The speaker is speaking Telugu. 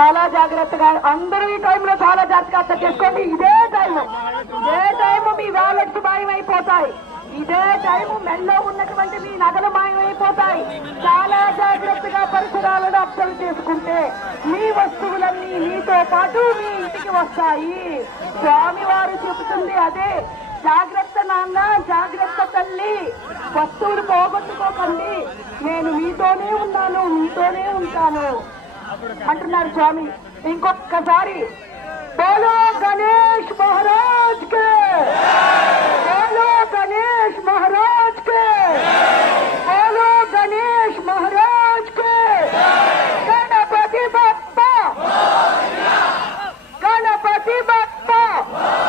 చాలా జాగ్రత్తగా అందరూ ఈ టైంలో చాలా జాగ్రత్త చేసుకోండి. ఇదే టైము మీ వ్యాలెట్స్ మాయమైపోతాయి. ఇదే టైము మెల్లో ఉన్నటువంటి మీ నగలు మాయమైపోతాయి. చాలా జాగ్రత్తగా పరిసరాలను అబ్జర్వ్ చేసుకుంటే మీ వస్తువులన్నీ మీతో పాటు మీ ఇంటికి వస్తాయి. స్వామివారు చెబుతుంది అదే. జాగ్రత్త నాన్న, జాగ్రత్త తల్లి, వస్తువులు పోగొట్టుకోకండి, నేను మీతోనే ఉన్నాను, మీతోనే ఉంటాను అంటున్నారు స్వామి. ఇంకొకసారి బోలో గణేష్ మహారాజ్.